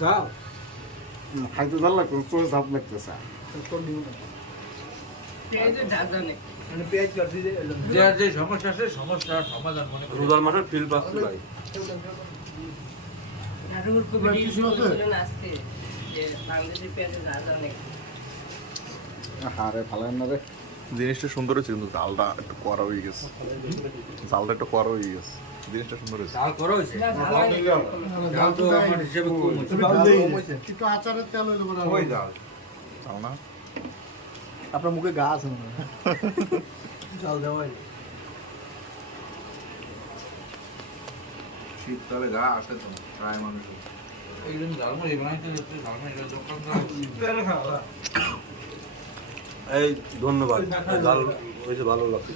যাও খাইতে ভালো লাগতো তোর ঝাপ লাগতেছে মানে পেঁয়াজ কাটছি যে যার যে সমস্যা আছে সমস্যার সমাধান মনে করে রোজার মাসে ফিল পাচ্ছে ভাই হারে ফালায় না রে জিনিসটা সুন্দর হয়েছে কিন্তু জালটা একটু কড়া হয়ে গেছে জালটা একটু কড়া হয়ে গেছে জিনিসটা সুন্দর হয়েছে চাল করা হয়েছে চাল তো আমার হিসেবে কম হয়েছে একটু আচারের তেল হইলো ওই জাল চাল না আপনার মুখে গা আছে মনে হয় চাল দেওয়াই শীতকালে গা আসে তো প্রায় মানুষ একদিন ঝালমুড়ি বানাইতে যাচ্ছে ঝালমুড়িটা দোকান এই ধন্যবাদ জাল হয়েছে ভালো লাগছে